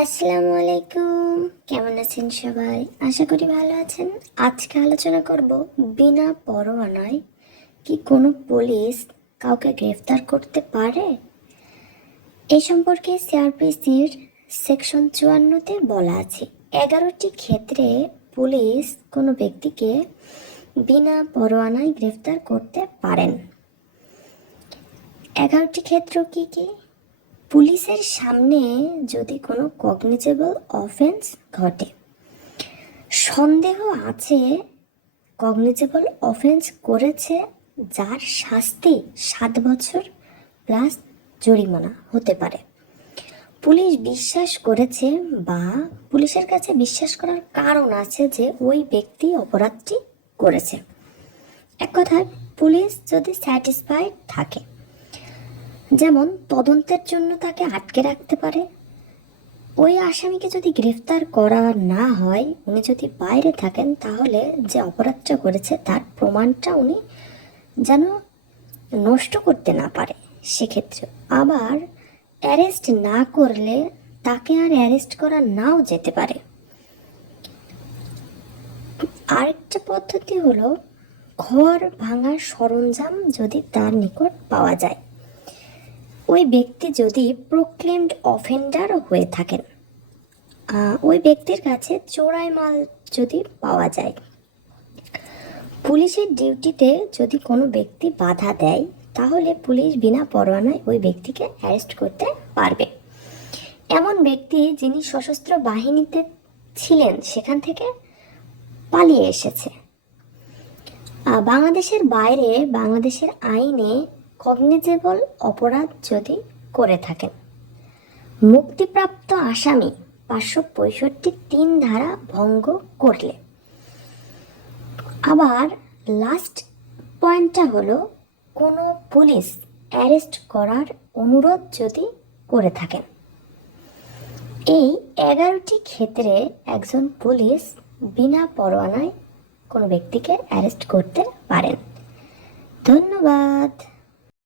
আসসালামু আলাইকুম। কেমন আছেন সবাই? আশা করি ভালো আছেন। আজকে আলোচনা করব বিনা পরোয়ানায় কি কোনো পুলিশ কাউকে গ্রেফতার করতে পারে? এই সম্পর্কে সিআরপিসির সেকশন 54-তে বলা আছে 11টি ক্ষেত্রে পুলিশ কোনো ব্যক্তিকে বিনা পরোয়ানায় গ্রেফতার করতে পারেন। 11টি ক্ষেত্র কি কি? পুলিশের সামনে যদি কোনো কগনিজেবল অফেন্স ঘটে, সন্দেহ আছে কগনিজেবল অফেন্স করেছে, যার শাস্তি 7 বছর প্লাস জরিমানা হতে পারে। পুলিশ বিশ্বাস করেছে বা পুলিশের কাছে বিশ্বাস করার কারণ আছে যে ওই ব্যক্তি অপরাধটি করেছে। এক কথায় পুলিশ যদি স্যাটিসফাইড থাকে, যেমন তদন্তের জন্য তাকে আটকে রাখতে পারে। ওই আসামিকে যদি গ্রেফতার করা না হয়, উনি যদি বাইরে থাকেন, তাহলে যে অপরাধটা করেছে তার প্রমাণটা উনি যেন নষ্ট করতে না পারে। সেক্ষেত্রে আবার অ্যারেস্ট না করলে তাকে আর অ্যারেস্ট করা নাও যেতে পারে। আরেকটা পদ্ধতি হলো ঘর ভাঙার সরঞ্জাম যদি তার নিকট পাওয়া যায়, ওই ব্যক্তি যদি প্রোক্লেমড অফেন্ডার হয়ে থাকেন, ওই ব্যক্তির কাছে চোরাই মাল যদি পাওয়া যায়, পুলিশের ডিউটিতে যদি কোনো ব্যক্তি বাধা দেয়, তাহলে পুলিশ বিনা পরোয়ানায় ওই ব্যক্তিকে অ্যারেস্ট করতে পারবে। এমন ব্যক্তি যিনি সশস্ত্র বাহিনীতে ছিলেন, সেখান থেকে পালিয়ে এসেছে, বাংলাদেশের বাইরে বাংলাদেশের আইনে কগনিজেবল অপরাধ যদি করে থাকেন, মুক্তিপ্রাপ্ত আসামি 565(3) ধারা ভঙ্গ করলে। আবার লাস্ট পয়েন্টটা হলো কোনো পুলিশ অ্যারেস্ট করার অনুরোধ যদি করে থাকেন। এই 11টি ক্ষেত্রে একজন পুলিশ বিনা পরোয়ানায় কোনো ব্যক্তিকে অ্যারেস্ট করতে পারেন। ধন্যবাদ।